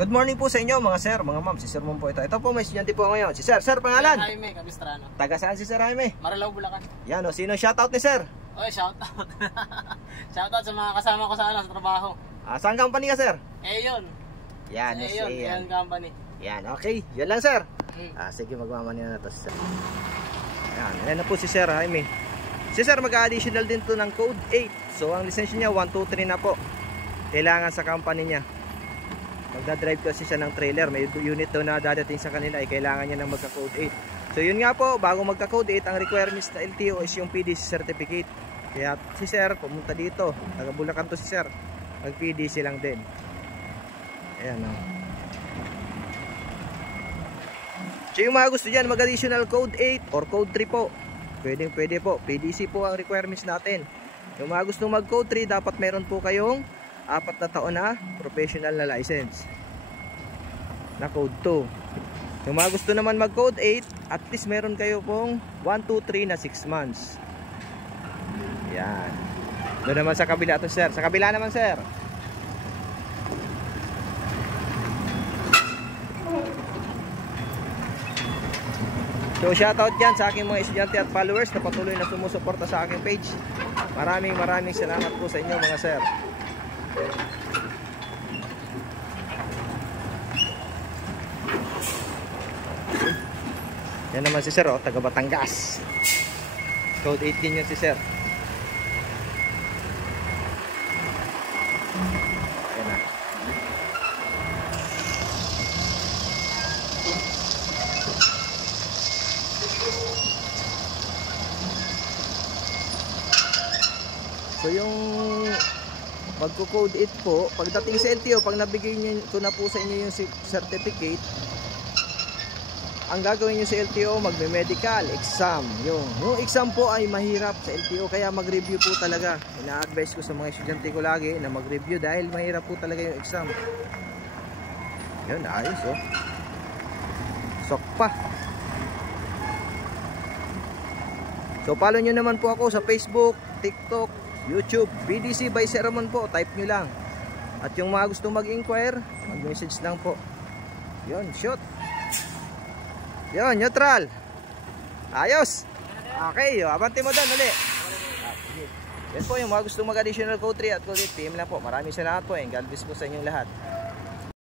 Good morning po sa inyo mga sir, mga ma'am. Si Sir Mon po ito. Ito po may estudyante po ngayon. Si Sir. Sir, pangalan? Jaime Capistrano. Taga saan si Sir Jaime? Marilao, Bulacan. Yan o. Sino shoutout ni Sir? Oy, shoutout. Shoutout sa mga kasama ko sa trabaho. Saan company ka Sir? Yun. Yan, Yun company. Yan, okay. Yan lang Sir. Sige, magmamani na to Sir. Ayan na po si Sir Jaime. Si Sir mag-additional din to ng code 8. So ang lisensya niya 123 na po. Kailangan sa company niya. Magdadrive kasi siya ng trailer. May unit daw na dadating sa kanila ay kailangan niya ng magka-code 8. So yun nga po, bago magka-code 8, ang requirements na LTO is yung PDC certificate. Kaya si Sir pumunta dito. Taga Bulacan to si Sir. Mag-PDC lang din. Ayan o. So yung mga gusto dyan mag-additional code 8 or code 3 po, pwede po. PDC po ang requirements natin. Yung mga gusto mag-code 3, dapat meron po kayong 4 na taon na professional na license na code 2. Yung mga gusto naman mag code 8, at least meron kayo pong 1, 2, 3 na 6 months. Yan. Doon naman sa kabila to Sir. Sa kabila naman Sir. So shoutout dyan sa aking mga estudyante at followers na patuloy na sumusuporta sa aking page. Maraming salamat po sa inyo mga Sir. Yan naman si Sir, taga Batangas. Code 8 din yun si Sir. Ayan na. So yung magko-code 8 po, pagdating sa LTO, pag nabigay nyo ko na po sa inyo yung certificate, ang gagawin nyo sa LTO, magme-medical exam. Yung exam po ay mahirap sa LTO, kaya mag-review po talaga. Ina-advise ko sa mga estudyante ko lagi na mag-review dahil mahirap po talaga yung exam. Yun, ayos oh. Sok pa. So follow nyo naman po ako sa Facebook, TikTok, YouTube, PDC by Sir Mon po, type nyo lang. At yung mga gustong mag-inquire, mag-message lang po. Yun, shoot. Yun, neutral. Ayos. Okay, abante mo doon ulit. Yan po yung mga gustong mag-additional code 3 at code 8, PM lang po. Maraming salamat po. God bless po sa inyong lahat.